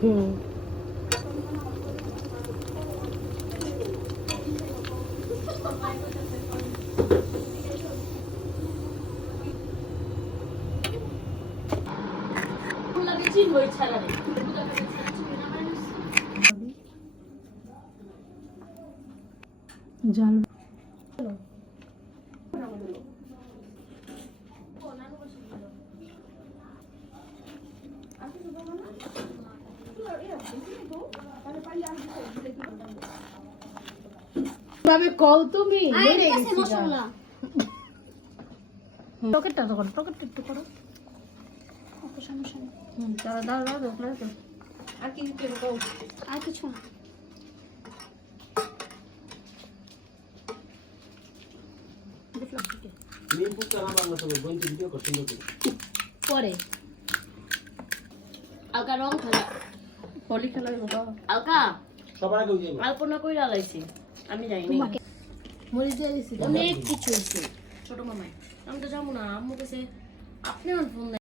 হুম জাল ভাবে কও তুমি মেরে গেছি মশলা পকেটটা তো করো পকেটটা একটু করো অত সমস্যা নেই দাও দাও দাও দাও আর কি দিতে হবে আর কিছু না পরে আলকা রং খেলা হোলি খেলা আলকা সবার আগে আলপনা কইরা লাইছি আমি যাই না মরিচ দিয়ে দিছি অনেক কিছু হইছে ছোট মামাই আমি তো যাবো না আম্মু কাছে আপনি আমার ফোন